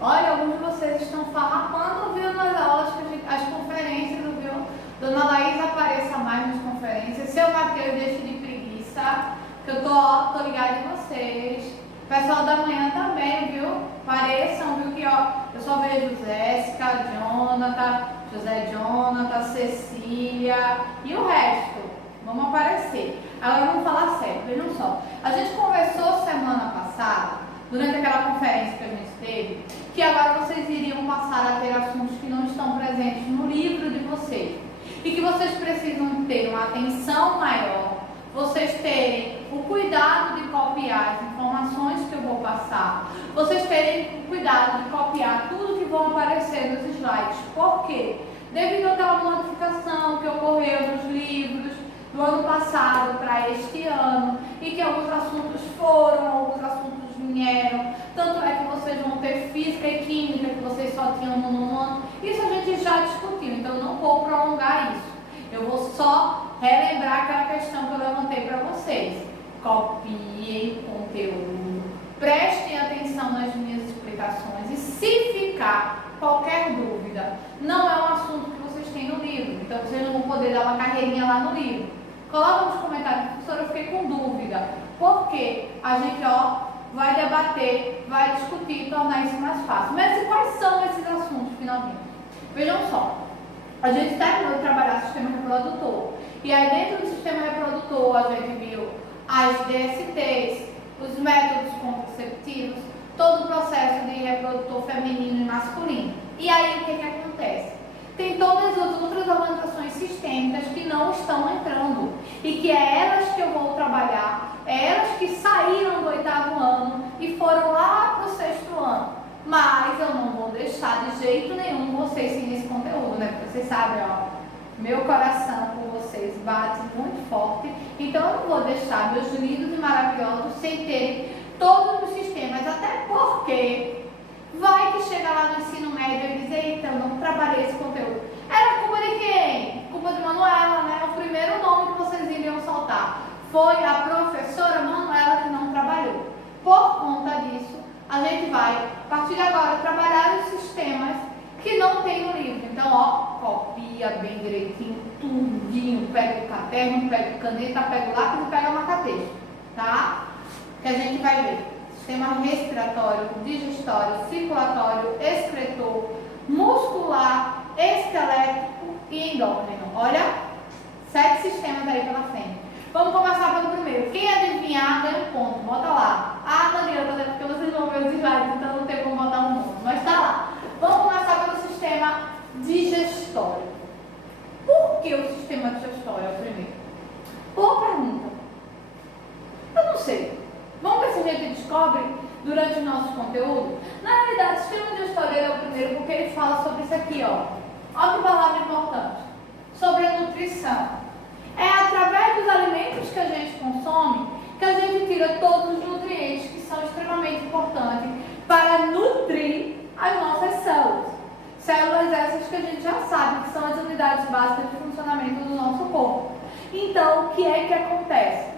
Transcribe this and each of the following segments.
Olha, alguns de vocês estão farrapando, viu, nas aulas, as conferências, viu? Dona Laís apareça mais nas conferências. Seu Matheus, deixe de preguiça, que eu tô ligada em vocês. Pessoal da manhã também, viu? Pareçam, viu, que ó, eu só vejo Jéssica, José Jonathan, Cecília e o resto. Vamos aparecer. Agora vamos falar sério, vejam só. A gente conversou semana passada, durante aquela conferência que a gente teve, que agora vocês iriam passar a ter assuntos que não estão presentes no livro de vocês. E que vocês precisam ter uma atenção maior, vocês terem o cuidado de copiar as informações que eu vou passar, vocês terem o cuidado de copiar tudo que vão aparecer nos slides. Por quê? Devido àquela modificação que ocorreu nos livros do ano passado para este ano, e que alguns assuntos foram, alguns assuntos vieram, tanto é que vocês vão ter física e química, que vocês só tinham no nono ano. Isso a gente já discutiu, então eu não vou prolongar isso. Eu vou só relembrar aquela questão que eu levantei para vocês. Copiem conteúdo, prestem atenção nas minhas explicações, e se ficar qualquer dúvida, não é um assunto que vocês têm no livro, então vocês não vão poder dar uma carreirinha lá no livro. Coloca nos comentários, professora, eu fiquei com dúvida, porque a gente vai debater, vai discutir e tornar isso mais fácil. Mas e quais são esses assuntos, finalmente? Vejam só, a gente terminou de trabalhar o sistema reprodutor, e aí dentro do sistema reprodutor a gente viu as DSTs, os métodos contraceptivos, todo o processo de reprodutor feminino e masculino. E aí o que acontece? Tem todas as outras organizações sistêmicas que não estão entrando, e que é elas que eu vou trabalhar, é elas que saíram do 8º ano e foram lá para o 6º ano. Mas eu não vou deixar de jeito nenhum vocês sem esse conteúdo, né? Porque vocês sabem, meu coração com vocês bate muito forte, então eu não vou deixar meus lindos e maravilhosos sem terem todos os sistemas, até porque vai que chega lá no ensino médio e diz: eita, eu não trabalhei esse conteúdo. Era culpa de quem? Culpa de Manuela, né? O primeiro nome que vocês iriam soltar foi a professora Manuela, que não trabalhou. Por conta disso, a gente vai, a partir de agora, trabalhar os sistemas que não tem no livro. Então, copia bem direitinho, tudinho. Pega o caderno, pega caneta, pega o lápis e pega marca-texto, tá? Que a gente vai ver sistema respiratório, digestório, circulatório, excretor, muscular, esquelético e endócrino. Olha, 7 sistemas aí pela frente. Vamos começar pelo primeiro. Quem adivinhar ganha um ponto. Bota lá. Não adianta, porque vocês vão ver os slides, então não tem como botar um ponto. Mas tá lá. Vamos começar pelo sistema digestório. Por que o sistema digestório é o primeiro? Boa pergunta. Eu não sei. Vamos ver se a gente descobre durante o nosso conteúdo. Na realidade, o sistema digestório é o primeiro porque ele fala sobre isso aqui, Olha que palavra importante. Sobre a nutrição. É através dos alimentos que a gente consome que a gente tira todos os nutrientes que são extremamente importantes para nutrir as nossas células. Células essas que a gente já sabe que são as unidades básicas de funcionamento do nosso corpo. Então, o que é que acontece?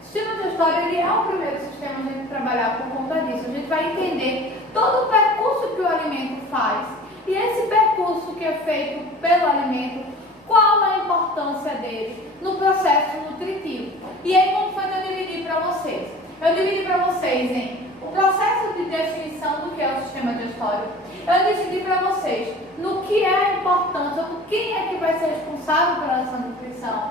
O sistema digestório ele é o primeiro sistema a gente trabalhar por conta disso. A gente vai entender todo o percurso que o alimento faz. E esse percurso que é feito pelo alimento, qual a importância dele no processo nutritivo. E aí, como foi que eu dividi para vocês? Eu dividi para vocês em o processo de definição do que é o sistema digestório. Eu decidi para vocês no que é a importância, quem é que vai ser responsável pela essa nutrição.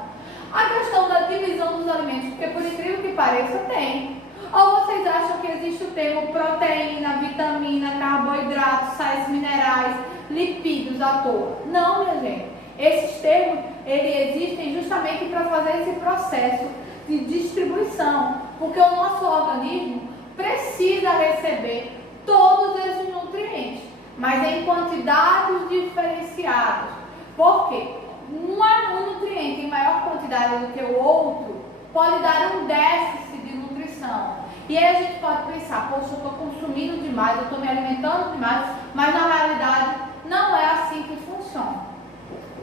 A questão da divisão dos alimentos, porque por incrível que pareça, tem. Ou vocês acham que existe o termo proteína, vitamina, carboidratos, sais minerais, lipídios à toa? Não, minha gente. Esses termos, eles existem justamente para fazer esse processo de distribuição, porque o nosso organismo precisa receber todos esses nutrientes, mas em quantidades diferenciadas. Por quê? Um nutriente em maior quantidade do que o outro pode dar um déficit de nutrição. E aí a gente pode pensar: poxa, eu estou consumindo demais, eu estou me alimentando demais, mas na realidade não é assim que funciona.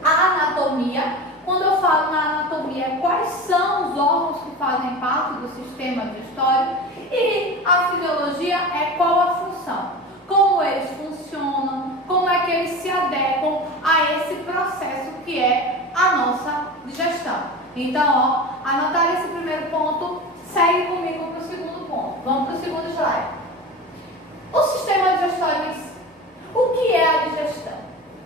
A anatomia, quando eu falo na anatomia, é quais são os órgãos que fazem parte do sistema digestório, e a fisiologia é qual a função, como eles funcionam eles se adequam a esse processo que é a nossa digestão. Então, ó, anotar esse primeiro ponto, segue comigo para o segundo ponto. Vamos para o segundo slide. O sistema digestório em si. O que é a digestão?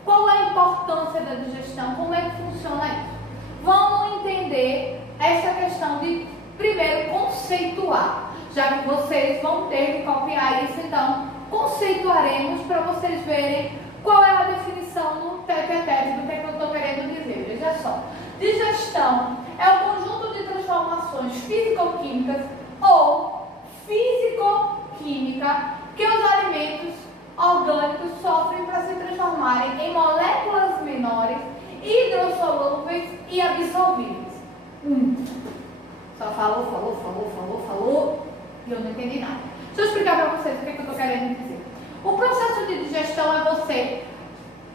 Qual é a importância da digestão? Como é que funciona isso? Vamos entender essa questão de, primeiro, conceituar. Já que vocês vão ter que copiar isso, então, conceituaremos para vocês verem qual é a definição no tete-a-tete do que eu estou querendo dizer. Veja só. Digestão é o conjunto de transformações físico-químicas ou físico-química que os alimentos orgânicos sofrem para se transformarem em moléculas menores, hidrossolúveis e absorvíveis. Só falou e eu não entendi nada. Deixa eu explicar para vocês o que eu estou querendo dizer. O processo de digestão é você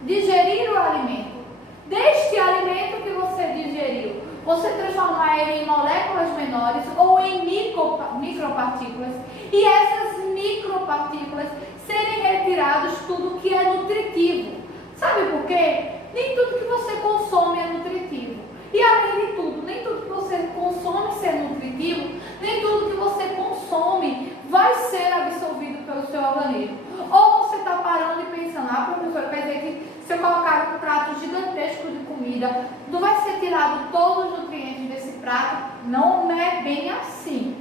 digerir o alimento. Deste alimento que você digeriu, você transformar ele em moléculas menores ou em micropartículas, e essas micropartículas serem retiradas tudo que é nutritivo. Sabe por quê? Nem tudo que você consome é nutritivo. E além de tudo, nem tudo que você consome ser nutritivo, nem tudo que você consome vai ser absorvido pelo seu organismo. Ou você está parando e pensando, professor, quer dizer que se eu colocar um prato gigantesco de comida, não vai ser tirado todos os nutrientes desse prato? Não é bem assim.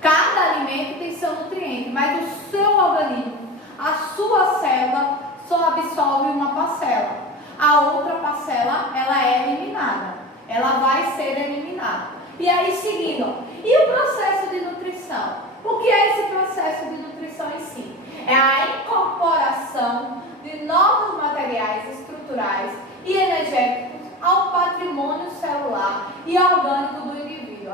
Cada alimento tem seu nutriente, mas o seu organismo, a sua célula, só absorve uma parcela. A outra parcela, ela é eliminada. Ela vai ser eliminada. E aí, seguindo, e o processo de nutrição? O que é esse processo de nutrição em si? É a incorporação de novos materiais estruturais e energéticos ao patrimônio celular e orgânico do indivíduo.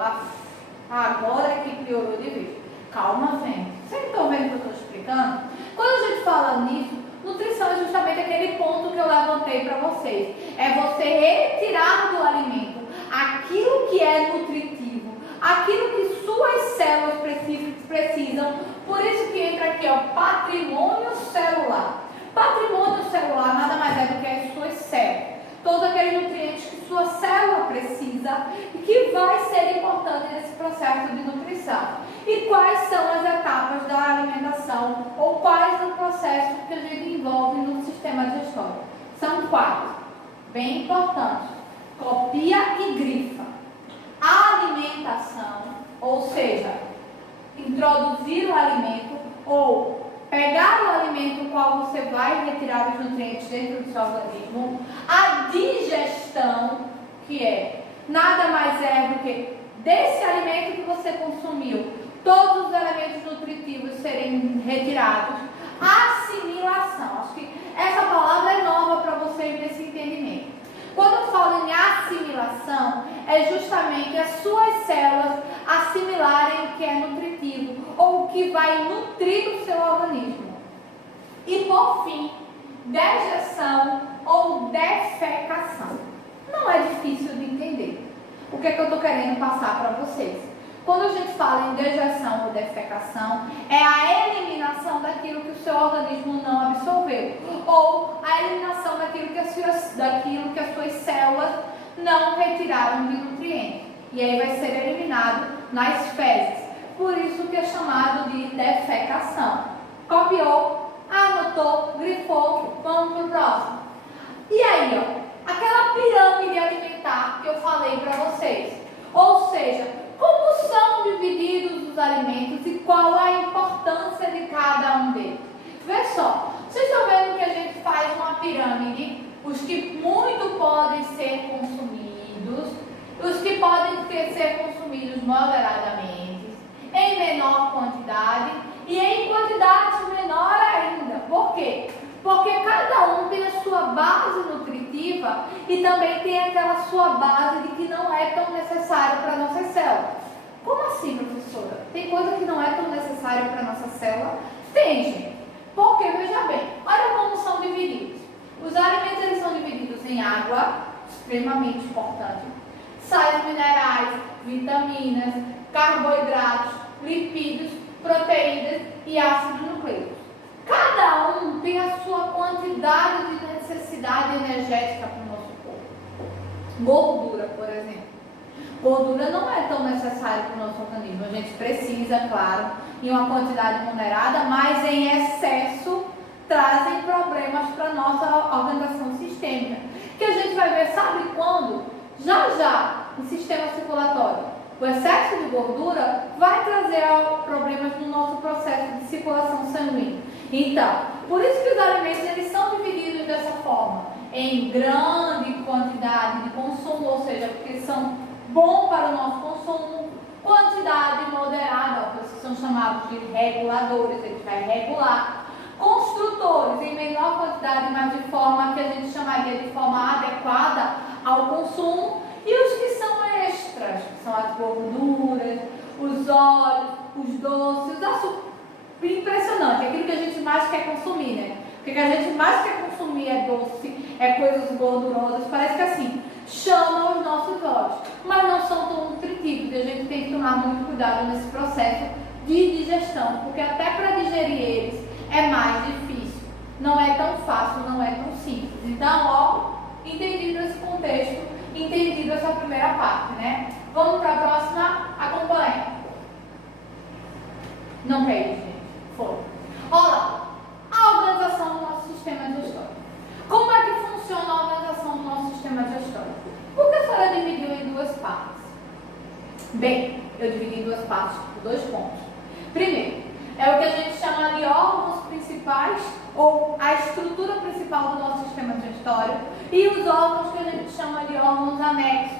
Agora é que piorou de vez. Calma, gente. Vocês estão vendo o que eu estou explicando? Quando a gente fala nisso, nutrição é justamente aquele ponto que eu levantei para vocês. É você retirar do alimento aquilo que é nutritivo, aquilo que suas células precisam. Por isso que entra aqui, ó, patrimônio celular. Patrimônio celular nada mais é do que as suas células. Todos aqueles nutrientes que sua célula precisa e que vai ser importante nesse processo de nutrição. E quais são as etapas da alimentação ou quais o processo que a gente envolve no sistema digestório? São 4, bem importantes. Copia e grifa. A alimentação, ou seja, introduzir o alimento ou pegar o alimento qual você vai retirar os nutrientes dentro do seu organismo. A digestão, que é nada mais é do que desse alimento que você consumiu, todos os elementos nutritivos serem retirados. Assimilação, acho que essa palavra é nova para vocês nesse entendimento. Quando eu falo em assimilação, é justamente as suas células assimilarem o que é nutritivo ou o que vai nutrir o seu organismo. E por fim, dejeção ou defecação. Não é difícil de entender. O que é que eu estou querendo passar para vocês? Quando a gente fala em dejeção ou defecação, é a eliminação daquilo que o seu organismo não absorveu, ou a eliminação daquilo que as suas células não retiraram de nutrientes. E aí vai ser eliminado nas fezes. Por isso que é chamado de defecação. Copiou, anotou, grifou, vamos para o próximo. E aí, ó, aquela pirâmide alimentar que eu falei para vocês. Ou seja, como são divididos os alimentos e qual a importância de cada um deles. Vê só, vocês estão vendo que a gente faz uma pirâmide, os que muito podem ser consumidos, os que podem ser consumidos moderadamente, em menor quantidade e em quantidade menor ainda. Por quê? Porque cada um tem a sua base nutritiva e também tem aquela sua base de que não é tão necessário para a nossa célula. Como assim, professora? Tem coisa que não é tão necessária para a nossa célula? Tem, gente. Porque, veja bem, olha como são divididos. Os alimentos eles são divididos em água, extremamente importante, sais minerais, vitaminas, carboidratos, lipídios, proteínas e ácidos nucleicos. Cada um tem a sua quantidade de necessidade energética para o nosso corpo. Gordura, por exemplo. Gordura não é tão necessária para o nosso organismo. A gente precisa, claro, em uma quantidade moderada, mas em excesso trazem problemas para a nossa organização sistêmica. Que a gente vai ver, sabe quando? Já, no sistema circulatório. O excesso de gordura vai trazer problemas no nosso processo de circulação sanguínea. Então, por isso que os alimentos eles são divididos dessa forma, em grande quantidade de consumo, ou seja, porque são bons para o nosso consumo, quantidade moderada, que são chamados de reguladores, ele vai regular, construtores em menor quantidade, mas de forma que a gente chamaria de forma adequada ao consumo, e os que são extras, que são as gorduras, os óleos, os doces, os açúcares. Impressionante, aquilo que a gente mais quer consumir, né? O que a gente mais quer consumir é doce, é coisas gordurosas, parece que assim, chamam os nossos olhos, mas não são tão nutritivos, e a gente tem que tomar muito cuidado nesse processo de digestão, porque até para digerir eles é mais difícil, não é tão fácil, não é tão simples. Então, ó, entendido esse contexto, entendido essa primeira parte, né? Vamos para a próxima, acompanhe. Não quer ir, gente. Foi. Olha, a organização do nosso sistema digestório. Como é que funciona a organização do nosso sistema digestório? Por que a senhora dividiu em duas partes? Bem, eu dividi em duas partes por 2 pontos. Primeiro, é o que a gente chama de órgãos principais, ou a estrutura principal do nosso sistema digestório, e os órgãos que a gente chama de órgãos anexos,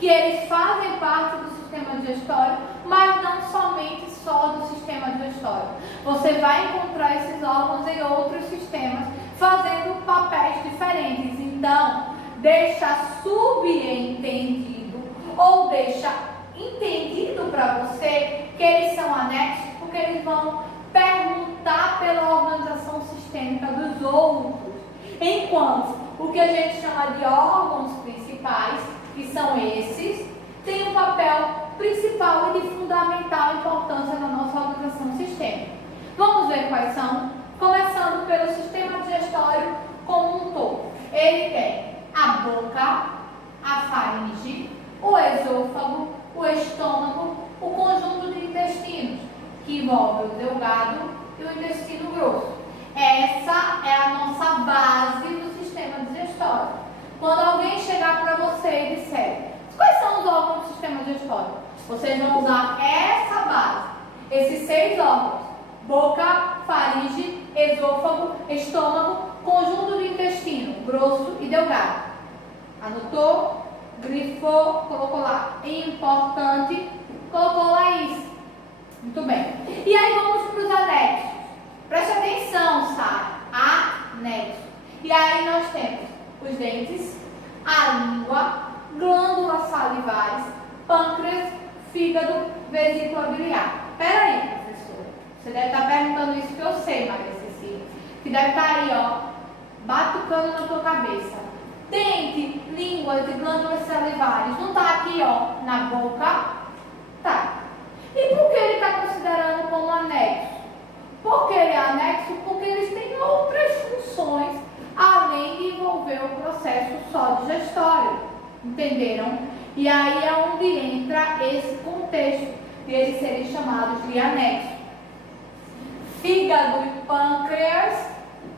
que eles fazem parte do sistema digestório, mas não somente só do sistema digestório. Você vai encontrar esses órgãos em outros sistemas, fazendo papéis diferentes. Então, deixa subentendido, ou deixa entendido para você que eles são anexos, porque eles vão perguntar pela organização sistêmica dos outros. Enquanto o que a gente chama de órgãos principais, que são esses, tem um papel principal e de fundamental importância na nossa organização sistêmica. Vamos ver quais são? Começando pelo sistema digestório como um todo. Ele tem a boca, a faringe, o esôfago, o estômago, o conjunto de intestinos, que envolve o delgado e o intestino grosso. Essa é a nossa base do sistema digestório. Quando alguém chegar para você e disser quais são os órgãos do sistema digestório, vocês vão usar essa base, esses 6 órgãos: boca, faringe, esôfago, estômago, conjunto do intestino, grosso e delgado. Anotou? Grifou? Colocou lá. Importante, colocou lá isso. Muito bem. E aí vamos para os anexos. Preste atenção, Sara. Anexo. E aí nós temos os dentes, a língua, glândulas salivares, pâncreas, fígado, vesícula biliar. Espera aí, professora. Você deve estar perguntando isso que eu sei, Maria Cecília. Que deve estar aí, ó, batucando na tua cabeça. Dente, línguas e glândulas salivares. Não está aqui, ó, na boca? Tá. E por que ele está considerando como anexo? Por que ele é anexo? Porque eles têm outras funções, além de envolver o processo só digestório. Entenderam? E aí é onde entra esse contexto de eles serem chamados de anexo. Fígado e pâncreas.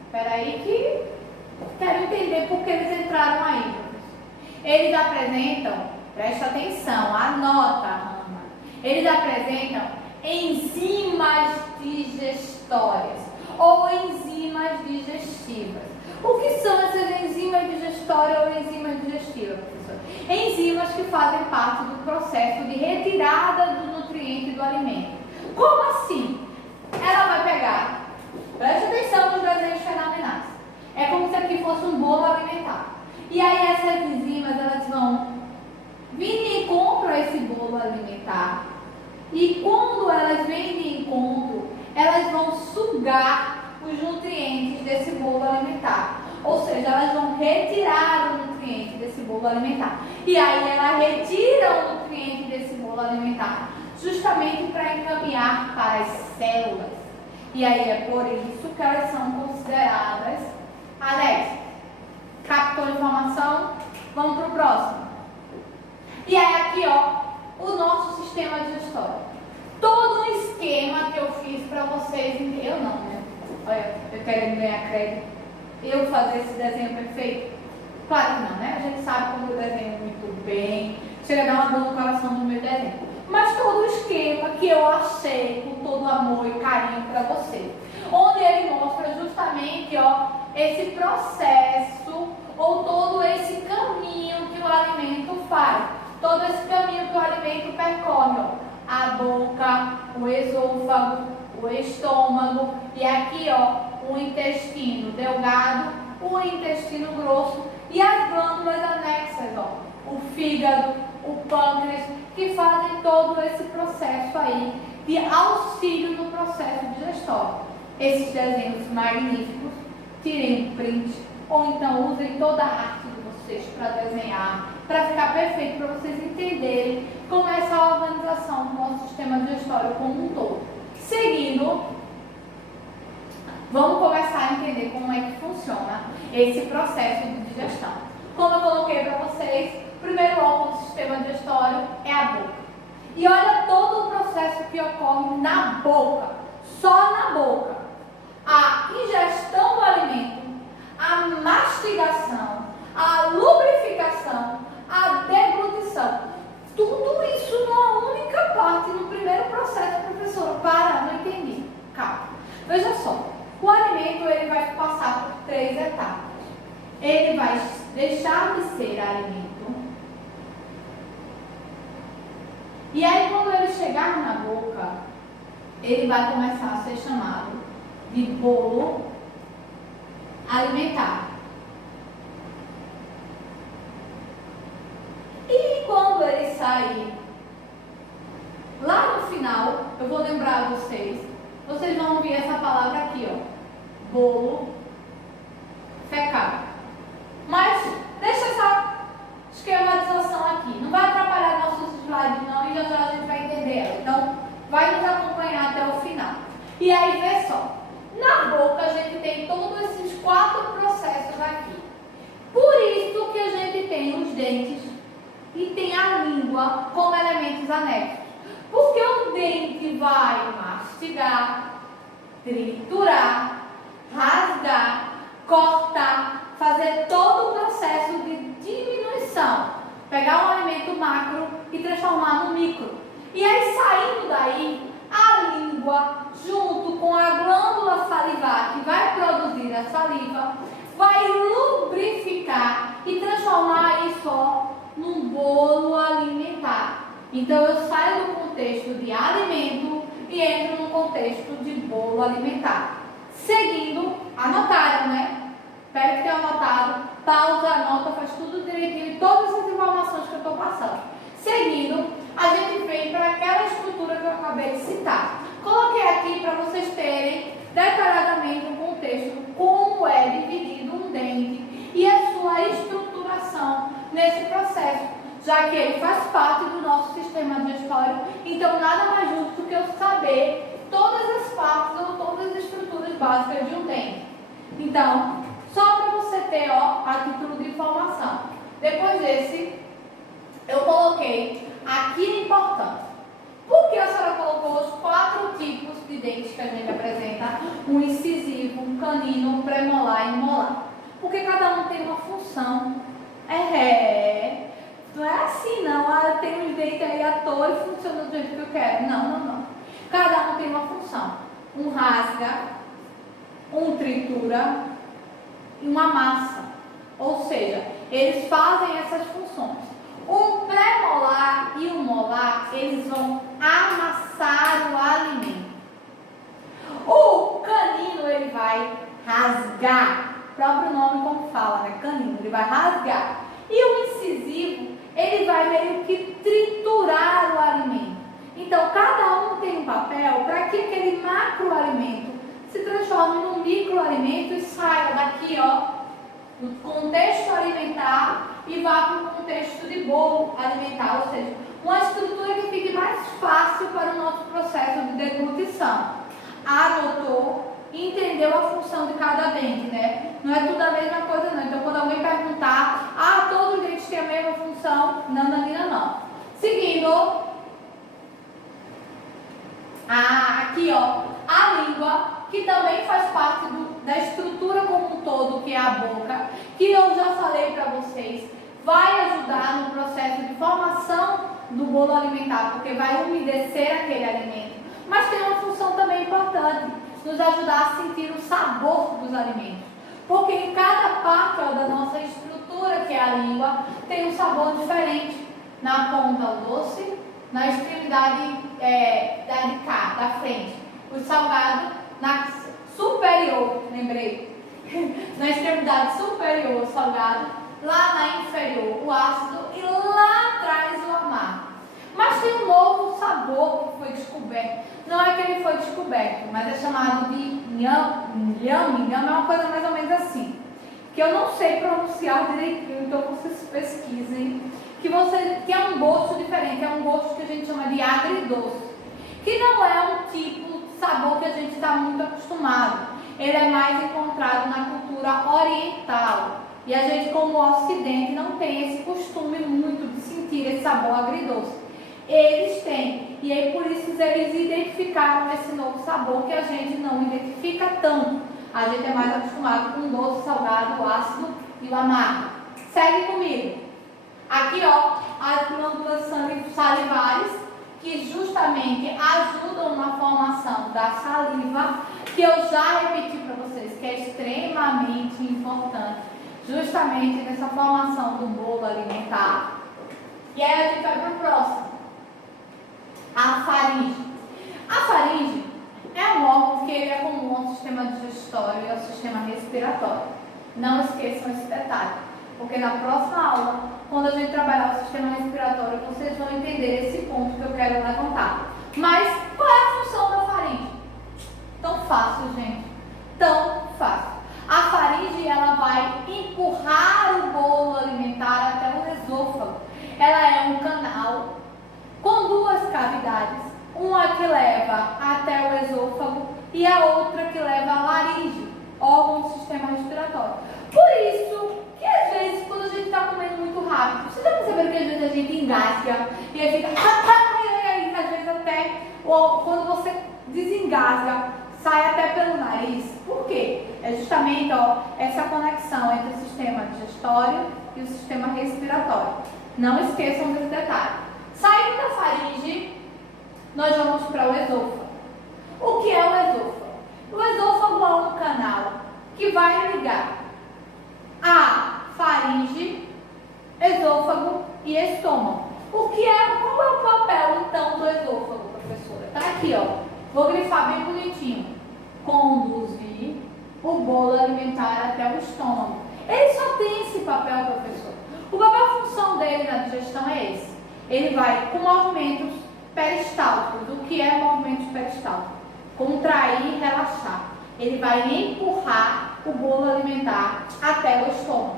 Espera aí que quero entender por que eles entraram aí. Eles apresentam, presta atenção, anota, Rama. Eles apresentam enzimas digestórias ou enzimas digestivas. O que são essas enzimas digestórias ou enzimas digestivas, professor? Enzimas que fazem parte do processo de retirada do nutriente do alimento. Como assim? Ela vai pegar, preste atenção nos desenhos fenomenais. É como se aqui fosse um bolo alimentar. E aí essas enzimas, elas vão vir de encontro a esse bolo alimentar. E quando elas vêm de encontro, elas vão sugar os nutrientes desse bolo alimentar. Ou seja, elas vão retirar o nutriente desse bolo alimentar. E aí ela retira o nutriente desse bolo alimentar, justamente para encaminhar para as células. E aí é por isso que elas são consideradas anexas. Captou a informação? Vamos para o próximo. E aí aqui, ó, o nosso sistema digestório. Todo um esquema que eu fiz para vocês, eu não, né? Olha, eu quero ganhar crédito. Eu fazer esse desenho perfeito? Claro que não, né? A gente sabe como eu desenho muito bem. Chega a dar uma dor no coração do meu desenho. Mas todo o esquema que eu achei com todo amor e carinho para você. Onde ele mostra justamente, ó, esse processo ou todo esse caminho que o alimento faz. Todo esse caminho que o alimento percorre, ó. A boca, o esôfago, o estômago e aqui, ó, o intestino delgado, o intestino grosso e as glândulas anexas, ó, o fígado, o pâncreas, que fazem todo esse processo aí de auxílio no processo digestório. Esses desenhos magníficos, tirem um print ou então usem toda a arte de vocês para desenhar, para ficar perfeito, para vocês entenderem como é essa organização do nosso sistema digestório como um todo. Seguindo, vamos começar a entender como é que funciona esse processo de digestão. Como eu coloquei para vocês, o primeiro órgão do sistema digestório é a boca. E olha todo o processo que ocorre na boca, só na boca. A ingestão do alimento, a mastigação, a lubrificação, a deglutição. Tudo isso numa única parte, no primeiro processo, professor. Para, não entendi. Calma. Veja só, o alimento ele vai passar por 3 etapas. Ele vai deixar de ser alimento. E aí, quando ele chegar na boca, ele vai começar a ser chamado de bolo alimentar. E quando ele sair, lá no final, eu vou lembrar vocês vão ouvir essa palavra aqui, ó, bolo fecal. Mas deixa essa esquematização aqui, não vai atrapalhar nossos slides não, e já já a gente vai entender ela. Então, vai nos acompanhar até o final. E aí, vê só, na boca a gente tem todos esses 4 processos aqui. Por isso que a gente tem os dentes e tem a língua como elementos anexos. Porque o dente vai mastigar, triturar, rasgar, cortar, fazer todo o processo de diminuição. Pegar um alimento macro e transformar no micro. E aí, saindo daí, a língua, junto com a glândula salivar, que vai produzir a saliva, vai lubrificar e transformar isso num bolo alimentar. Então, eu saio do contexto de alimento e entro no contexto de bolo alimentar. Seguindo, anotaram, né? Espero que tenham anotado. Pausa, anota, faz tudo direitinho e todas essas informações que eu estou passando. Seguindo, a gente vem para aquela estrutura que eu acabei de citar. Coloquei aqui para vocês terem detalhadamente o contexto, como é dividido um dente e a sua estruturação nesse processo, já que ele faz parte do nosso sistema digestório. Então, nada mais justo do que eu saber todas as partes ou todas as estruturas básicas de um dente. Então, só para você ter, a título de informação. Depois desse, eu coloquei aqui a importância. Por que a senhora colocou os 4 tipos de dentes que a gente apresenta? Um incisivo, um canino, um premolar e um molar. Porque cada um tem uma função. Não é assim não, eu tenho uns dentes aí à toa e funciona do jeito que eu quero. Não. Cada um tem uma função. Um rasga, um tritura e uma amassa. Ou seja, eles fazem essas funções. Um pré-molar e um molar, eles vão amassar o alimento. O canino, ele vai rasgar. O próprio nome como fala, né? Canino, ele vai rasgar. E o incisivo, ele vai meio que triturar o alimento. Então, cada um tem um papel para que aquele macroalimento se transforme num microalimento e saia daqui, do contexto alimentar e vá para o contexto de bolo alimentar, ou seja, uma estrutura que fique mais fácil para o nosso processo de deglutição. anotou e entendeu a função de cada dente, né? Não é tudo a mesma coisa não. Então quando alguém perguntar, todos os dentes têm a mesma função, não. Seguindo, aqui ó, a língua, que também faz parte da estrutura como um todo, que é a boca, que eu já falei para vocês, vai ajudar no processo de formação do bolo alimentar, porque vai umedecer aquele alimento. Mas tem uma função também importante, nos ajudar a sentir o sabor dos alimentos. Porque em cada parte da nossa estrutura, que é a língua, tem um sabor diferente. Na ponta doce, na extremidade da frente, o salgado, na superior, lembrei, na extremidade superior o salgado, lá na inferior o ácido e lá atrás o amargo. Mas tem um novo sabor que foi descoberto. Não é que ele foi descoberto, mas é chamado de inhame. É uma coisa mais ou menos assim, que eu não sei pronunciar direitinho, então vocês pesquisem, que é um gosto diferente, é um gosto que a gente chama de agridoce, que não é um tipo de sabor que a gente está muito acostumado. Ele é mais encontrado na cultura oriental. E a gente, como ocidente, não tem esse costume muito de sentir esse sabor agridoce. Eles têm, e aí por isso eles identificaram esse novo sabor que a gente não identifica tanto. A gente é mais acostumado com o doce, salgado, o ácido e o amargo. Segue comigo. Aqui ó, as glândulas salivares, que justamente ajudam na formação da saliva, que eu já repeti para vocês, que é extremamente importante, justamente nessa formação do bolo alimentar. E aí a gente vai para o próximo. A faringe. A faringe é um órgão que ele é comum ao sistema digestório e ao sistema respiratório. Não esqueçam esse detalhe, porque na próxima aula, quando a gente trabalhar o sistema respiratório, vocês vão entender esse ponto que eu quero levantar. Mas qual é a função da faringe? Tão fácil, gente. Tão fácil. A faringe, ela vai empurrar o bolo alimentar até o esôfago. Ela é um canal com duas cavidades, uma que leva até o esôfago e a outra que leva à laringe, órgão do sistema respiratório. Por isso que às vezes, quando a gente está comendo muito rápido, vocês já perceberam que às vezes a gente engasga e aí fica, às vezes até, ou quando você desengasga, sai até pelo nariz. Por quê? É justamente essa conexão entre o sistema digestório e o sistema respiratório. Não esqueçam desse detalhe. Saindo da faringe, nós vamos para o esôfago. O que é o esôfago? O esôfago é um canal que vai ligar a faringe, esôfago e estômago. Qual é o papel então do esôfago, professora? Tá aqui, ó. Vou grifar bem bonitinho. Conduzir o bolo alimentar até o estômago. Ele só tem esse papel, professor. A função dele na digestão é esse. Ele vai com movimentos peristálticos. O que é movimentos peristálticos? Contrair e relaxar. Ele vai empurrar o bolo alimentar até o estômago.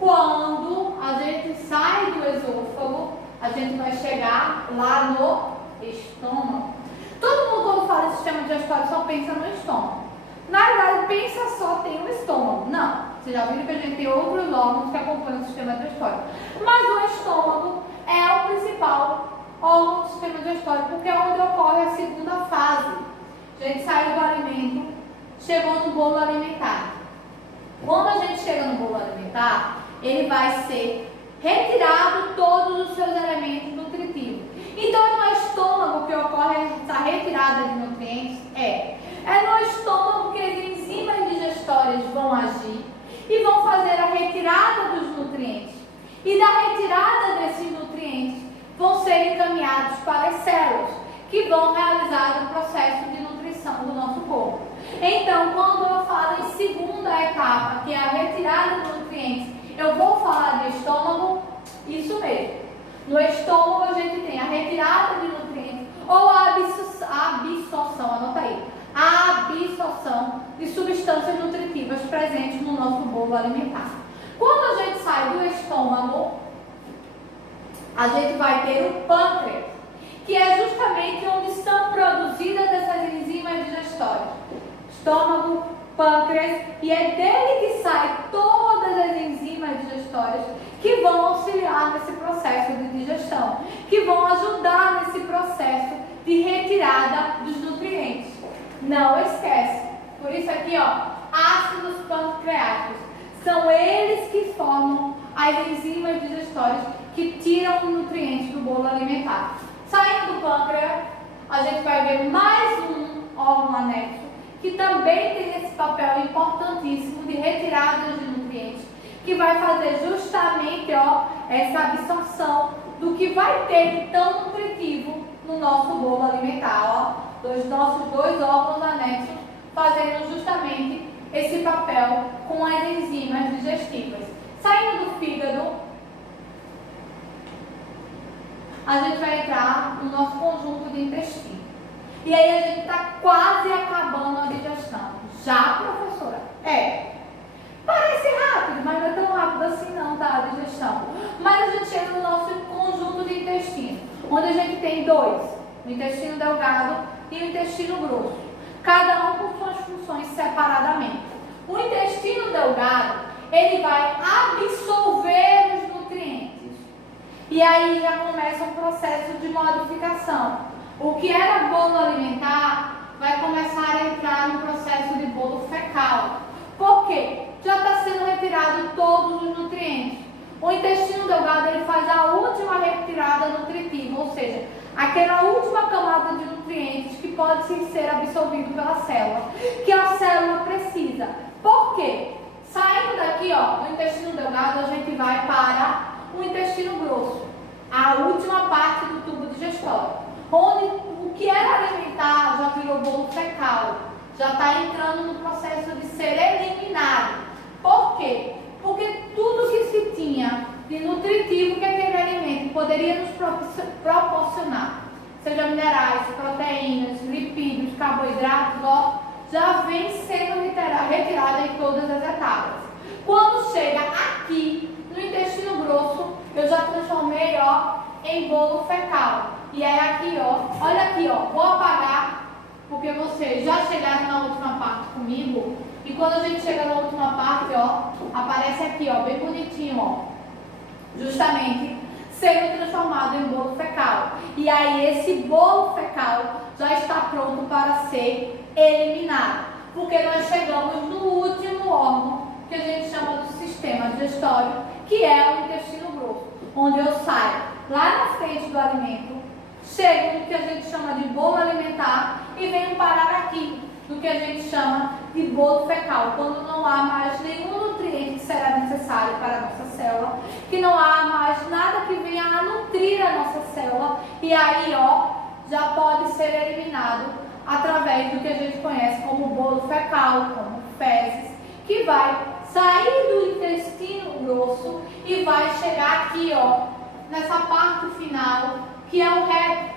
Quando a gente sai do esôfago, a gente vai chegar lá no estômago. Todo mundo, quando fala em sistema digestório, só pensa no estômago. Na verdade, pensa só tem um estômago. Não. Vocês já viram que a gente tem outros órgãos que acompanham o sistema digestório. Mas o estômago é o principal órgão do sistema digestório, porque é onde ocorre a segunda fase. A gente saiu do alimento, chegou no bolo alimentar. Quando a gente chega no bolo alimentar, ele vai ser retirado todos os seus elementos nutritivos. Então é no estômago que ocorre essa retirada de nutrientes. É no estômago que as enzimas digestórias vão agir e vão fazer a retirada dos nutrientes. E da retirada desses nutrientes vão ser encaminhados para as células, que vão realizar o processo de nutrição do nosso corpo. Então, quando eu falo em segunda etapa, que é a retirada dos nutrientes, eu vou falar de estômago, isso mesmo. No estômago a gente tem a retirada de nutrientes ou a absorção, anota aí, a absorção de substâncias nutritivas presentes no nosso bolo alimentar. Quando a gente sai do estômago, a gente vai ter o pâncreas, que é justamente onde estão produzidas essas enzimas digestórias. estômago, pâncreas, e é dele que saem todas as enzimas digestórias que vão auxiliar nesse processo de digestão, que vão ajudar nesse processo de retirada dos nutrientes. Não esquece. Por isso aqui, ó, ácidos pancreáticos. São eles que formam as enzimas digestórias que tiram os nutrientes do bolo alimentar. Saindo do pâncreas, a gente vai ver mais um órgão anexo que também tem esse papel importantíssimo de retirada de nutrientes, que vai fazer justamente, ó, essa absorção do que vai ter de tão nutritivo no nosso bolo alimentar, ó, dos nossos dois órgãos anexos fazendo justamente esse papel com as enzimas digestivas. Saindo do fígado, a gente vai entrar no nosso conjunto de intestino. E aí a gente está quase acabando a digestão. Já, professora? Parece rápido, mas não é tão rápido assim não, tá? A digestão. Mas a gente chega no nosso conjunto de intestino, onde a gente tem dois, o intestino delgado e o intestino grosso, cada um com suas funções separadamente. O intestino delgado, ele vai absorver os nutrientes. E aí já começa um processo de modificação. O que era bolo alimentar vai começar a entrar no processo de bolo fecal. Por quê? Já está sendo retirado todos os nutrientes. O intestino delgado ele faz a última retirada nutritiva, ou seja, aquela última camada de nutrientes que pode ser absorvido pela célula, que a célula precisa. Por quê? Saindo daqui, ó, do intestino delgado, a gente vai para o intestino grosso, a última parte do tubo digestório, onde o que era alimentar já virou bolo fecal, já está entrando no processo de ser eliminado. Por quê? Porque tudo que se tinha de nutritivo que aquele alimento poderia nos proporcionar, seja minerais, proteínas, lipídios, carboidratos, ó, já vem sendo retirada em todas as etapas. Quando chega aqui no intestino grosso, eu já transformei, ó, em bolo fecal. E aí aqui, ó, olha aqui, ó, vou apagar, porque vocês já chegaram na última parte comigo. E quando a gente chega na última parte, ó, aparece aqui, ó, bem bonitinho, ó, justamente sendo transformado em bolo fecal. E aí esse bolo fecal já está pronto para ser eliminado, porque nós chegamos no último órgão que a gente chama do sistema digestório, que é o intestino grosso, onde eu saio lá na frente do alimento, chego no que a gente chama de bolo alimentar e venho parar aqui no que a gente chama de bolo fecal, quando não há mais nenhum nutriente que será necessário para a nossa célula, que não há mais nada que venha a nutrir a nossa célula, e aí, ó, já pode ser eliminado através do que a gente conhece como bolo fecal, como fezes, que vai sair do intestino grosso e vai chegar aqui, ó, nessa parte final, que é o reto,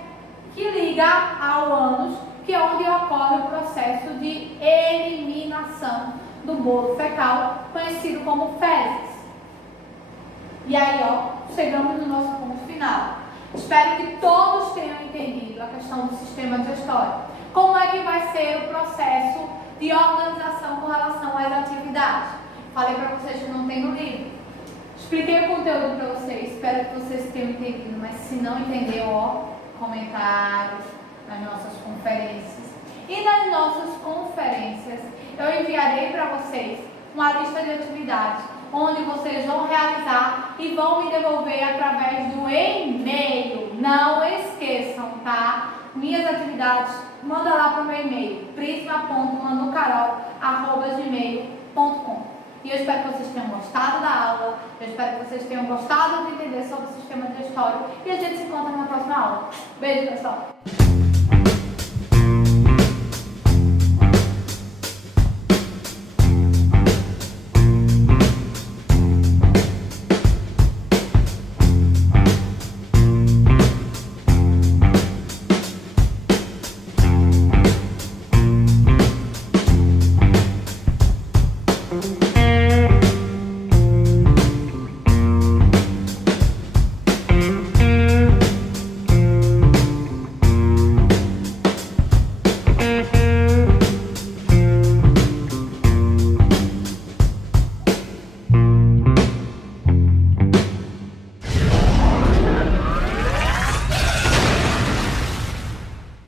que liga ao ânus, que é onde ocorre o processo de eliminação do bolo fecal, conhecido como fezes. E aí, ó, chegamos no nosso ponto final. Espero que todos tenham entendido a questão do sistema digestório. Como é que vai ser o processo de organização com relação às atividades? Falei para vocês que não tem no livro. Expliquei o conteúdo para vocês, espero que vocês tenham entendido, mas se não entendeu, ó, comentários nas nossas conferências. E nas nossas conferências, eu enviarei para vocês uma lista de atividades, onde vocês vão realizar e vão me devolver através do e-mail. Não esqueçam, tá? Minhas atividades, manda lá para o meu e-mail, prisma.manucarol@gmail.com. E eu espero que vocês tenham gostado da aula, eu espero que vocês tenham gostado de entender sobre o sistema digestório e a gente se encontra na próxima aula. Beijo, pessoal!